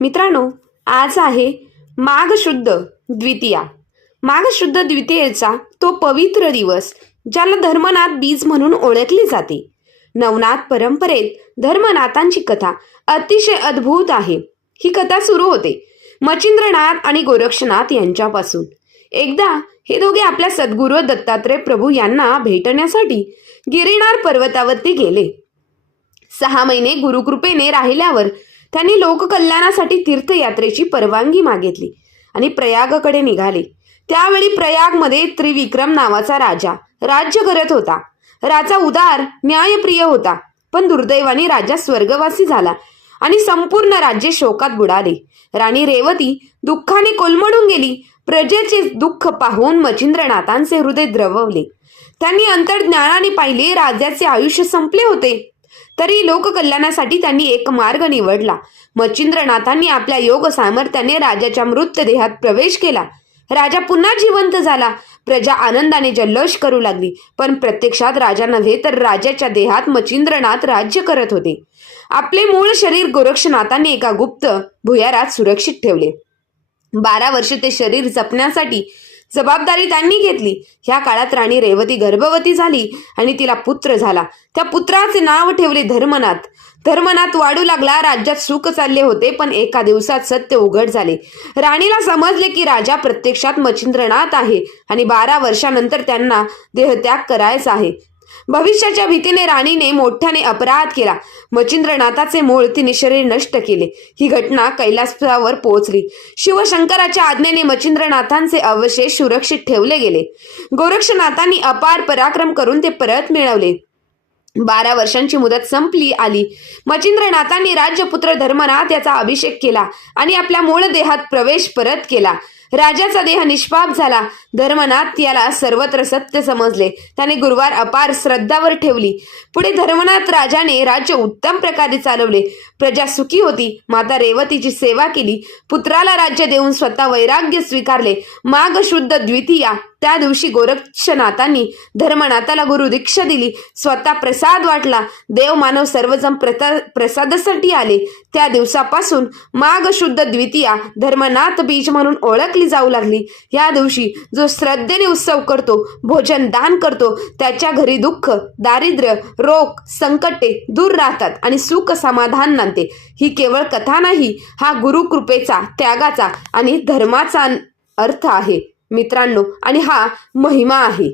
मित्रांनो, आज आहे माघ शुद्ध द्वितीया. माघ शुद्ध द्वितीयेचा तो पवित्र दिवस ज्याला धर्मनाथ बीज म्हणून ओळखले जाते. नवनाथ परंपरेत धर्मनाथांची कथा अतिशय अद्भुत आहे. ही कथा सुरू होते मच्छिंद्रनाथ आणि गोरक्षनाथ यांच्यापासून. एकदा हे दोघे आपल्या सद्गुरू दत्तात्रय प्रभू यांना भेटण्यासाठी गिरिनार पर्वतावरती गेले. 6 महिने गुरुकृपेने राहिल्यावर त्यांनी लोककल्याणासाठी तीर्थयात्रेची परवानगी मागितली आणि प्रयागकडे निघाले. त्यावेळी प्रयागमध्ये त्रिविक्रम नावाचा राजा राज्य करत होता. राजा उदार न्यायप्रिय होता, पण दुर्दैवाने राजा स्वर्गवासी झाला आणि संपूर्ण राज्य शोकात बुडाले. राणी रेवती दुःखाने कोलमडून गेली. प्रजेचे दुःख पाहून मच्छिंद्रनाथांचे हृदय द्रवले. त्यांनी अंतर्ज्ञानाने पाहिले राजाचे आयुष्य संपले होते. तरी लोककल्याणासाठी त्यांनी एक मार्ग निवडला. मच्छिंद्रनाथांनी आपल्या योग सामर्थ्याने राजाच्या मृतदेहात प्रवेश केला. राजा पुन्हा जिवंत झाला. प्रजा आनंदाने जल्लोष करू लागली. पण प्रत्यक्षात राजा नव्हे तर राजाच्या देहात मच्छिंद्रनाथ राज्य करत होते. आपले मूळ शरीर गोरक्षनाथांनी एका गुप्त भुयारात सुरक्षित ठेवले. 12 वर्ष ते शरीर जपण्यासाठी जबाबदारी त्यांनी घेतली. ह्या काळात राणी रेवती गर्भवती झाली आणि तिला पुत्र झाला. त्या पुत्राचे नाव ठेवले धर्मनाथ. धर्मनाथ वाढू लागला. राज्यात सुख चालले होते, पण एका दिवसात सत्य उघड झाले. राणीला समजले की राजा प्रत्यक्षात मच्छिंद्रनाथ आहे आणि 12 वर्षानंतर त्यांना देहत्याग करायचा आहे. भविष्याच्या भीतीने राणीने मोठ्याने अपराध केला. मच्छिंद्रनाथाचे मूळ तिने शरीर नष्ट केले. ही घटना कैलासावर पोहोचली. शिवशंकराच्या आज्ञेने मच्छिंद्रनाथांचे अवशेष सुरक्षित ठेवले गेले. गोरक्षनाथांनी अपार पराक्रम करून ते परत मिळवले. 12 वर्षांची मुदत संपली आली. मच्छिंद्रनाथांनी राजपुत्र धर्मनाथ याचा अभिषेक केला आणि आपल्या मूळ देहात प्रवेश परत केला. राजाचा देह निष्पाप झाला. धर्मनाथ याला सर्वत्र सत्य समजले. त्याने गुरुवार अपार श्रद्धावर ठेवली. पुढे धर्मनाथ राजाने राज्य उत्तम प्रकारे चालवले. प्रजा सुखी होती. माता रेवतीची सेवा केली. पुत्राला राज्य देऊन स्वतः वैराग्य स्वीकारले. माघ शुद्ध द्वितीया त्या दिवशी गोरक्षनाथांनी धर्मनाथाला गुरु दीक्षा दिली. स्वतः प्रसाद वाटला. देव मानव सर्वजण प्रसादासाठी आले. त्या दिवसापासून माघ शुद्ध द्वितीया धर्मनाथ बीज म्हणून ओळखली जाऊ लागली. या दिवशी जो श्रद्धेने उत्सव करतो, भोजन दान करतो, त्याच्या घरी दुःख, दारिद्र्य, रोग, संकटे दूर राहतात आणि सुख समाधान नांदते. ही केवळ कथा नाही, हा गुरु कृपेचा, त्यागाचा आणि धर्माचा अर्थ आहे मित्रांनो, आणि हा महिमा आहे.